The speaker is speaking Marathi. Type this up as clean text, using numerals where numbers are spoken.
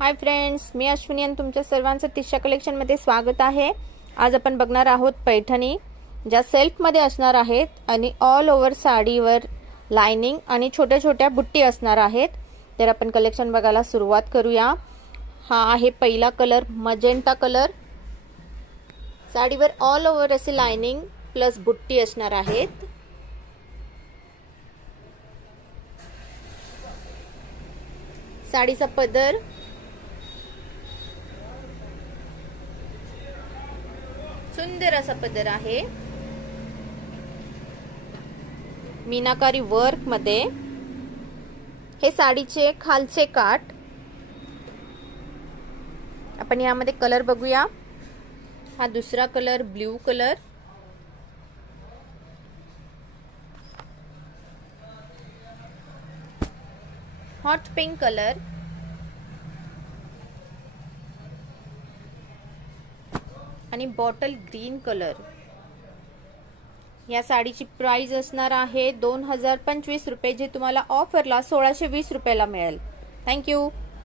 हाय फ्रेंड्स, मी अश्विनी आणि तुमच्या सर्वांचं तिशा कलेक्शनमध्ये स्वागत आहे। आज आपण बघणार आहोत पैठणी ज्या सेल्फमध्ये असणार आहेत आणि ऑल ओव्हर साडीवर लाइनिंग आणि छोट्या छोट्या बुट्टी असणार आहेत। तर आपण कलेक्शन बघायला सुरुवात करूया। हा आहे पहिला कलर, मजेंटा कलर। साडीवर ऑल ओव्हर असे लाइनिंग प्लस बुट्टी असणार आहेत। साडीचा पदर सुंदर असा पदर आहे, मीनाकारी वर्क मध्ये। हे साडीचे खालचे काठ। आपण यामध्ये कलर बघूया। हा दुसरा colour blue colour, hot pink colour, आणि बॉटल ग्रीन कलर। या साडीची प्राइस असणार आहे 2025 रुपये, जे तुम्हाला ऑफरला 1620 रुपयाला मिळेल। थँक्यू।